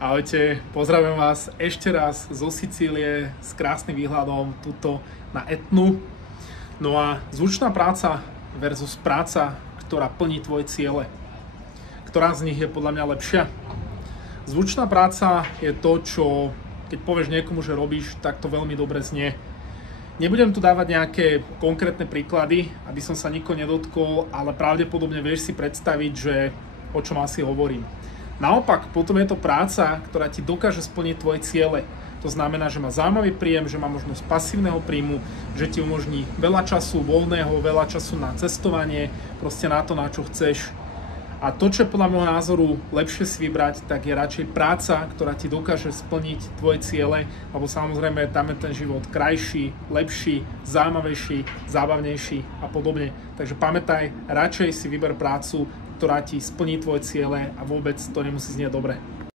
Ahojte, pozdravujem vás ešte raz zo Sicílie s krásnym výhľadom tuto na Etnu. No a zvučná práca versus práca, ktorá plní tvoje ciele. Ktorá z nich je podľa mňa lepšia? Zvučná práca je to, čo keď povieš niekomu, že robíš, tak to veľmi dobre znie. Nebudem tu dávať nejaké konkrétne príklady, aby som sa nikoho nedotkol, ale pravdepodobne vieš si predstaviť, že o čom asi hovorím. Naopak, potom je to práca, ktorá ti dokáže splniť tvoje ciele. To znamená, že má zaujímavý príjem, že má možnosť pasívneho príjmu, že ti umožní veľa času voľného, veľa času na cestovanie, proste na to, na čo chceš. A to, čo je podľa môjho názoru lepšie si vybrať, tak je radšej práca, ktorá ti dokáže splniť tvoje ciele, lebo samozrejme tam je ten život krajší, lepší, zaujímavejší, zábavnejší a podobne. Takže pamätaj, radšej si vyber prácu, ktorá ti splní tvoje ciele a vôbec to nemusí znieť dobre.